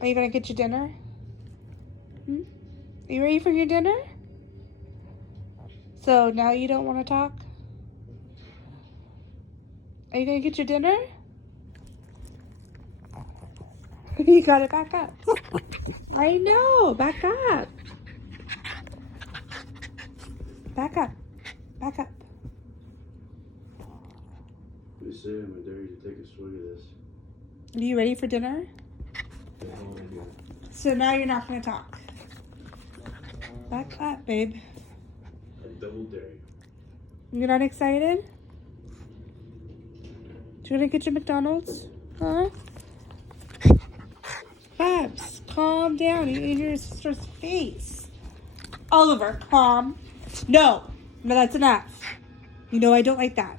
Are you gonna get your dinner? Hmm? Are you ready for your dinner? So now you don't want to talk? Are you gonna get your dinner? You gotta back up. I know, back up. Back up. Back up. They say I'm gonna dare you to take a swig of this. Are you ready for dinner? The hell am I doing? So now you're not gonna talk. Back up, babe. I double dare you. You're not excited? Do you wanna get your McDonald's? Huh? Babs, calm down. You're in your sister's face. Oliver, calm. No, that's enough. You know I don't like that.